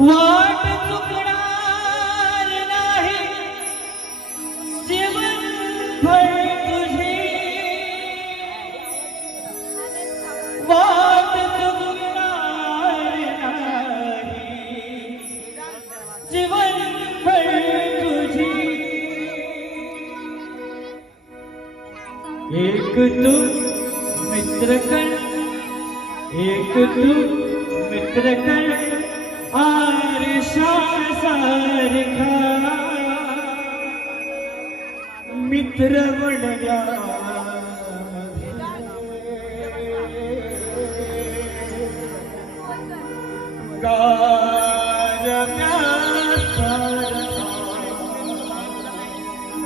वाट चुकणार नाही. जीवन भर तुझी. वाट चुकणार नाही. जीवन भर तुझी. एक तू मित्रकण एक तू मित्र कण आरशा सारखा मित्र बनल्या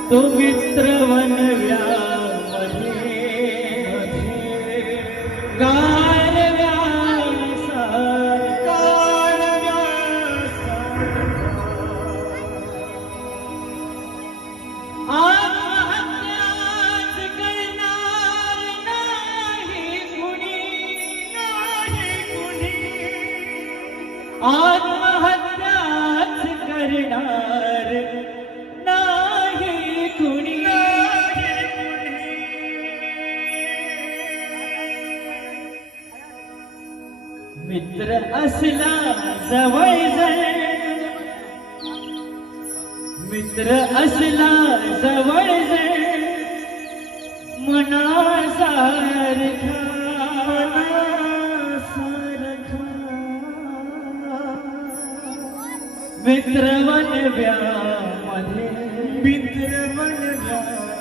तो मित्र वनव्यामध्ये आत्महत्याच करणार. नाही कुणी. मित्र असला जवळ जर. मित्र असला जवळ जर. मनासारखा मित्र वनव्यामध्ये मित्र वनव्यामध्ये